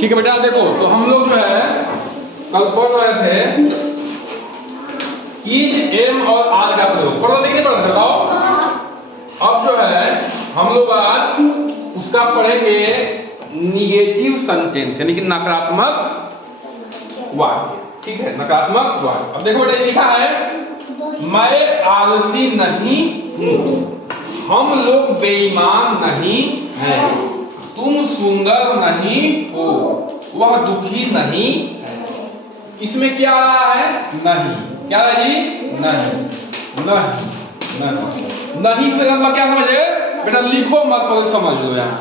ठीक है बेटा, देखो तो हम लोग जो है कल पढ़ रहे थे इज एम और आर का प्रयोग पढ़ रहे थे, बताओ। अब जो है हम लोग आज उसका पढ़ेंगे निगेटिव सेंटेंस, यानी कि नकारात्मक वाक्य। ठीक है, नकारात्मक वाक्य। अब देखो बेटा लिखा है मैं आलसी नहीं हूं, हम लोग बेईमान नहीं हैं, तुम सुंदर नहीं हो, वह दुखी नहीं है। इसमें क्या आ रहा है? नहीं। क्या है जी? नहीं। नहीं नहीं नहीं से मतलब क्या समझे बेटा? लिखो मत, पहले समझ लो यहाँ।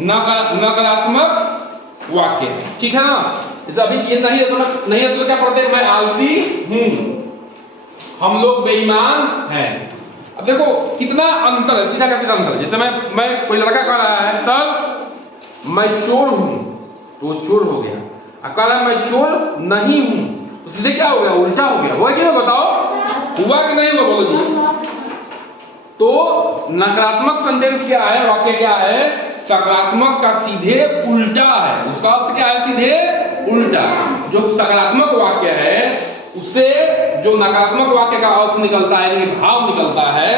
नकारात्मक वाक्य, ठीक है ना। जैसे अभी ये नहीं है तो नहीं है तो क्या पढ़ते हैं? मैं आलसी हूं, हम लोग बेईमान हैं। अब देखो कितना अंतर है, सीधा का सीधा अंतर। जैसे मैं कोई लड़का कह रहा है सर मैं चोर हूं, तो वो चोर हो गया। अब कह रहा है मैं चोर नहीं हूं, तो सीधे क्या हो गया? उल्टा हो गया। हुआ क्यों? बताओ, हुआ कि नहीं हुआ? बोलो जी। तो नकारात्मक सेंटेंस क्या है? वाक्य क्या है? सकारात्मक का सीधे उल्टा है। उसका अर्थ क्या है? सीधे उल्टा। जो सकारात्मक वाक्य है उससे जो नकारात्मक वाक्य का अर्थ निकलता है, यानी भाव निकलता है,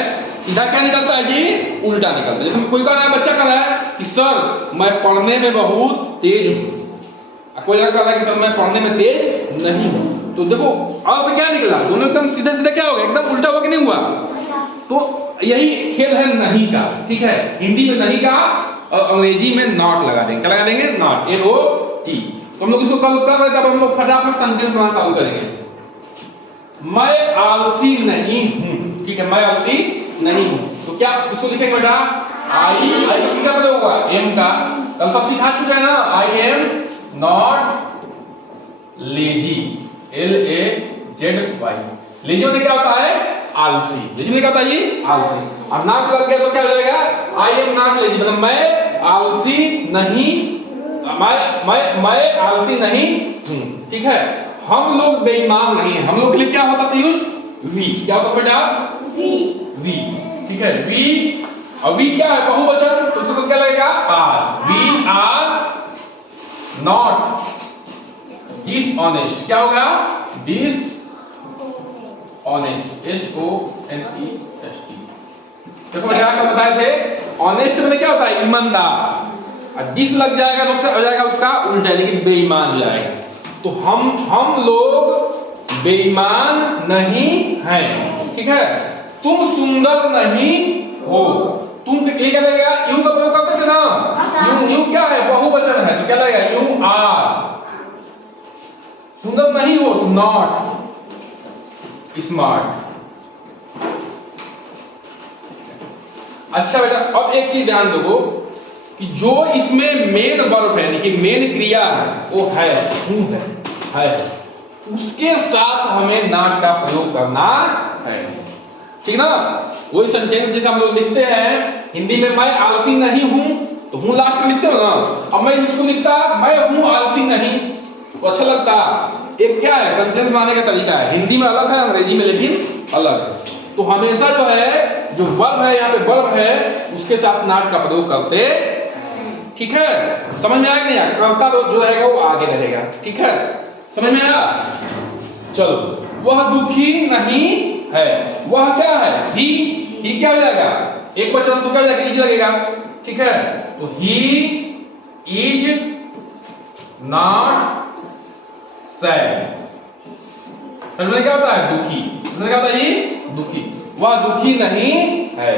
सीधा क्या निकलता है जी? उल्टा निकलता है। जैसे कोई कह रहा है, बच्चा कह रहा है कि सर मैं पढ़ने में बहुत तेज हूं, कोई लड़का कह रहा है कि सर मैं पढ़ने में तेज नहीं हूं, तो देखो अर्थ क्या निकला? दोनों एकदम सीधे सीधे क्या हो गया? एकदम उल्टा हुआ कि नहीं हुआ? तो यही खेल है नहीं का। ठीक है, हिंदी में नहीं का और अंग्रेजी में नॉट लगा देंगे। क्या लगा देंगे? Not, NOT। तो हम लोग इसको कल कर रहे थे, अब हम लोग फटाफट सेंटेंस बनाना चालू करेंगे। मैं आलसी नहीं हूं, ठीक है, मैं आलसी नहीं हूं, तो क्या इसको लिखेंगे बेटा? आई किसका प्रयोग हुआ? एम का। कल सब सिखा चुके हैं ना। I am not lazy, LAZY। Lazy में क्या होता है? आलसी। लेजी में क्या होता है जी? आलसी। अब नॉट लग गया तो क्या हो जाएगा? आई एम नॉट लेजी, मतलब मैं आलसी नहीं, मैं आलसी नहीं हूं। ठीक है, हम लोग बेईमान नहीं है। हम लोग के लिए क्या होता था यूज? वी। क्या होता बेटा? वी। ठीक है, वी। और वी क्या है? बहुवचन, तो उसमें क्या लगेगा? Are. We are not dishonest. क्या होगा? Dishonest, HONEST। देखो बेटा क्या बताए थे? ऑनेस्ट में क्या होता है? ईमानदार। और डिस लग जाएगा तो उसका हो जाएगा उसका उल्टा, लेकिन बेईमान हो जाएगा। तो हम लोग बेईमान नहीं हैं। ठीक है, तुम सुंदर नहीं हो, तुम क्या लगेगा? यू का प्रयोग करते थे ना। यू क्या है? बहुवचन है, तो क्या लगेगा? You are. सुंदर नहीं हो तो नॉट स्मार्ट। अच्छा बेटा, अब एक चीज ध्यान दो कि जो इसमें मेन वर्ब है, यानी कि मेन क्रिया है, वो है हूं है, उसके साथ हमें नॉट का प्रयोग करना है। ठीक ना? वही सेंटेंस जैसे हम लोग लिखते हैं हिंदी में, मैं आलसी नहीं हूं, तो हूं लास्ट में लिखते हो ना। अब मैं इसको लिखता मैं हूं आलसी नहीं, तो अच्छा लगता। एक क्या है? सेंटेंस बनाने का तरीका है। हिंदी में अलग है, अंग्रेजी में लेकिन अलग है। तो हमेशा जो है जो वर्ब है, यहाँ पे वर्ब है, उसके साथ नॉट का प्रयोग करते। ठीक है, समझ में आया नहीं? करता तो जो रहेगा वो आगे रहेगा। ठीक है, समझ में आया? चलो, वह दुखी नहीं है। वह क्या है? ही क्या हो जाएगा? एक वचन तो क्या हो जाएगा? इज लगेगा। ठीक है, तो ही इज नॉट सैड। समझ में क्या होता है? दुखी। समझ में क्या होता है ये? दुखी। वह दुखी नहीं है।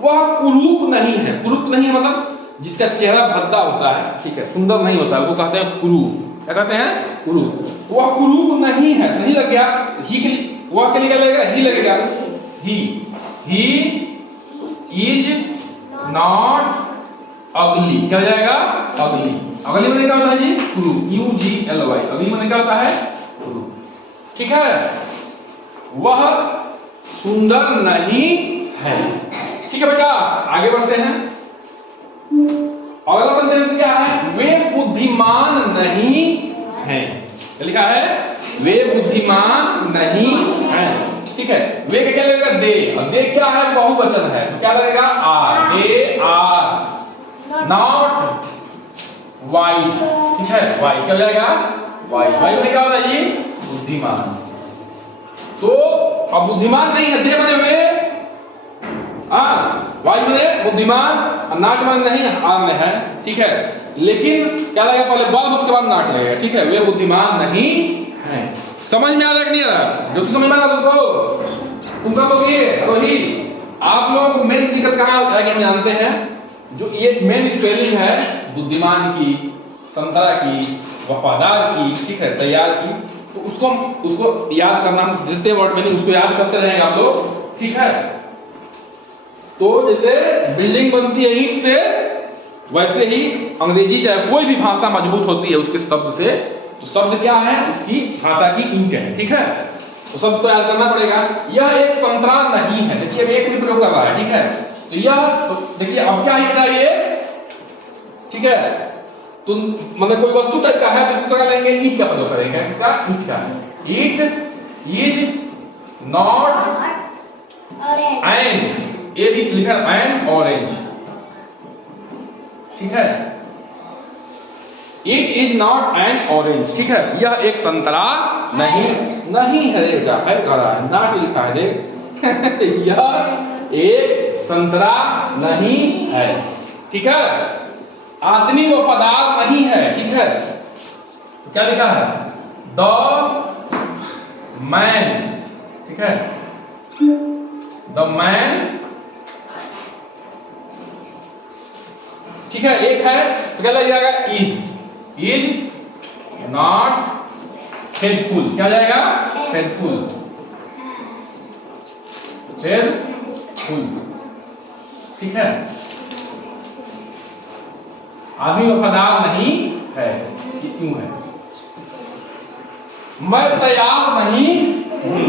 वह कुरूप नहीं है। कुरूप नहीं मतलब जिसका चेहरा भद्दा होता है, ठीक है, सुंदर नहीं होता है, वो कहते हैं कुरूप। क्या कहते हैं? कुरूप। वह कुरूप नहीं है, नहीं लग गया। ही के लिए, वह के लिए क्या लगेगा? ही लगेगा। ही इज नॉट अगली। क्या हो जाएगा? अगली। अगली मैंने क्या होता है जी? कुरूप। UGLY। अगली मैंने क्या होता है? कुरूप। ठीक है, वह सुंदर नहीं है। ठीक है बेटा, आगे बढ़ते हैं। अगला सेंटेंस क्या है? वे बुद्धिमान नहीं हैं। क्या लिखा है? वे बुद्धिमान नहीं हैं। ठीक है, वे का क्या लगेगा? दे। और दे क्या है? बहुवचन है, तो क्या लगेगा? Are. They are not wise, ठीक है, वाइज क्या हो जाएगा, वाइज। वाइज में क्या होगा जी, बुद्धिमान। तो अब बुद्धिमान नहीं है, दे बने हुए, वाइज में बुद्धिमान, नाट में नहीं, आम में है, ठीक है। लेकिन क्या लगेगा, पहले बल्ब उसके बाद नाट लगेगा, ठीक है, वे बुद्धिमान नहीं है। समझ में आ रहा है कि नहीं आ रहा? जो तू समझ में आ रहा तुमको तो ये रोहित, आप लोगों को मेन दिक्कत कहाँ आगे हम जानते हैं, जो ये मेन स्पेलिंग है बुद्धिमान की, संतरा की, वफादार की, ठीक है, तैयार की, तो उसको याद करना, हम देते वर्ड में नहीं, उसको याद करते रहेंगे आप लोग, ठीक है। तो जैसे बिल्डिंग बनती है ईंट से, वैसे ही अंग्रेजी चाहे कोई भी भाषा मजबूत होती है उसके शब्द से, तो शब्द क्या है, उसकी भाषा की ईंट है, ठीक है। तो शब्द को याद करना पड़ेगा। यह एक संतरा नहीं है, देखिए अब एक भी प्रयोग कर रहा है, ठीक है। तो यह, तो देखिए अब क्या है ये, ठीक है, तो मतलब कोई वस्तु टाइप का है तो इसको क्या लेंगे, ईंट का प्रयोग करेंगे, इसका ईंट का है, ईट इज नॉट एंड, ये भी लिखा एंड ऑरेंज, ठीक है, it is not an orange, ठीक है, यह एक संतरा नहीं है, बेटा है करा है, नाट लिखा है देख यह एक संतरा नहीं है, ठीक है। आदमी वफादार नहीं है, ठीक है, तो क्या लिखा है, द मैन, ठीक है, द मैन, ठीक है, एक है तो क्या लग जाएगा, इज नॉट फेथफुल, क्या जाएगा, फेथफुल, ठीक है। आदमी वफादार नहीं है, ये क्यों है, मैं तैयार नहीं हूं,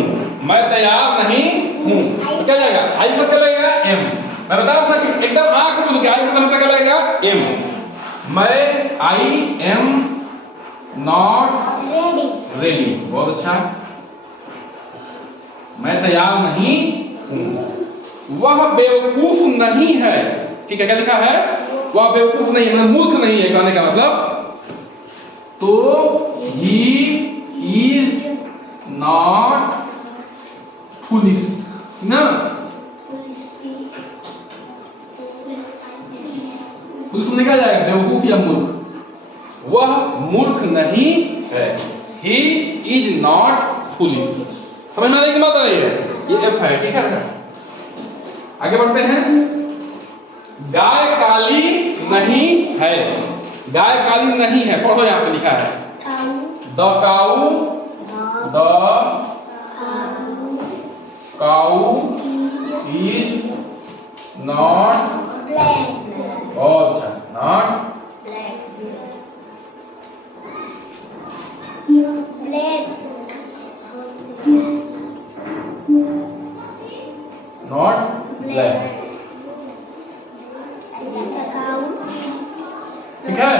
मैं तैयार नहीं हूं, तो क्या जाएगा, आई से क्या लगेगा, एम, मैं बता रहा था एकदम आंख खुल के आई से समझ क्या लगेगा, एम, मैं आई एम नॉट रेडी, बहुत अच्छा, मैं तैयार नहीं हूं, वह बेवकूफ नहीं है, ठीक है, क्या लिखा है, वह बेवकूफ नहीं है, मूर्ख नहीं है, कहने का मतलब, तो ही इज नॉट फुलिश ना, फुलिश निकल जाएगा, बेवकूफ या मूर्ख, वह मूर्ख नहीं है, ही इज नॉट फुलिश, समझ में आ रही की बात आ रही है, ये एफ है, ठीक है। आगे बढ़ते हैं, गाय काली नहीं है, गाय काली नहीं है, पढ़ो यहां पे लिखा है, the cow, the cow is not, बहुत अच्छा, नॉट नॉट ब्लैक, ठीक है।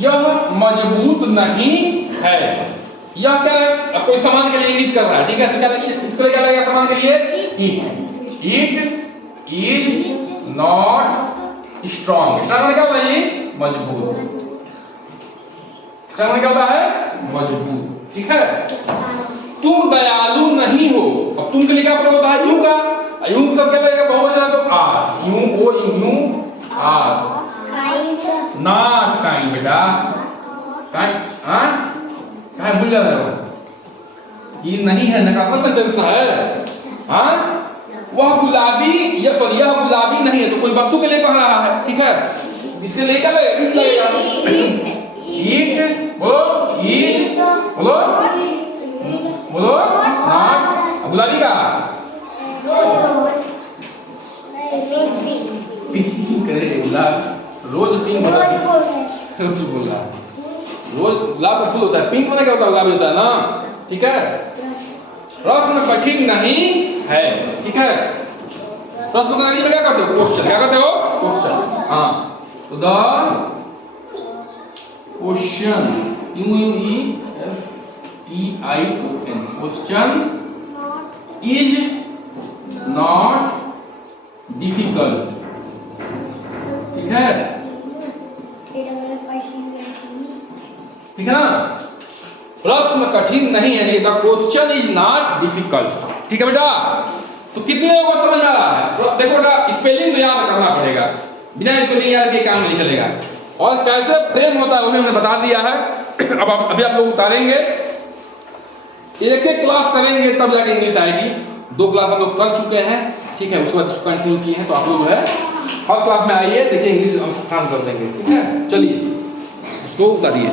यह मजबूत नहीं है, यह क्या है, अब कोई सामान के लिए इंगित कर रहा है, ठीक है, तो क्या लगेगा, इसके लिए क्या लगेगा, सामान के लिए ईट, इट इज नॉट स्ट्रॉन्ग, इसका क्या होता है, ये मजबूत, इसका क्या होता है, मजबूत, ठीक है। तुम दयालु नहीं हो, अब तुम के लिए क्या प्रयोग होता है, यूं का, यूं सब क्या लगेगा, बहुवचन तो आर, यूं ओ यूं आर, नॉट काइंड, बेटा काइंड, हां क्या भूल जा रहे हो, ये नहीं है, नकारात्मक सेंटेंस है, हां, वह गुलाबी, यह गुलाबी नहीं है, तो कोई वस्तु के लिए कह रहा है, ठीक है, इसके लिए क्या लगेगा, ईट, बोलो बोलो, नॉट, गुलाबी का पिंक करे, रोज पिंक बोला, रोज बोला, रोज गुलाब का फूल होता है, पिंक होने क्या होता है, गुलाबी होता है ना, ठीक है। प्रश्न कठिन नहीं है, ठीक है, प्रश्न को अंग्रेजी में क्या कहते हो, क्वेश्चन, क्या कहते हो, क्वेश्चन, हाँ, तो the question, QUESTION, question is not difficult, ठीक है, ठीक है ना? प्रश्न कठिन नहीं है, the question is not difficult. ठीक है बेटा? तो कितने को समझ में आ रहा है? देखो बेटा, स्पेलिंग तो याद करना पड़ेगा, बिना स्पेलिंग याद के काम नहीं चलेगा। और कैसे फ्रेम होता है वो भी हमने बता दिया है। अब अभी आप लोग उतारेंगे, एक एक क्लास करेंगे तब जाके इंग्लिश आएगी। 2 क्लास हम लोग कर चुके हैं, ठीक है? उसके बाद कंटिन्यू किए हैं, तो आप लोग जो है हर क्लास में आइए, देखिए इंग्लिश हम आसान कर देंगे। ठीक है? चलिए उसको उतारिए।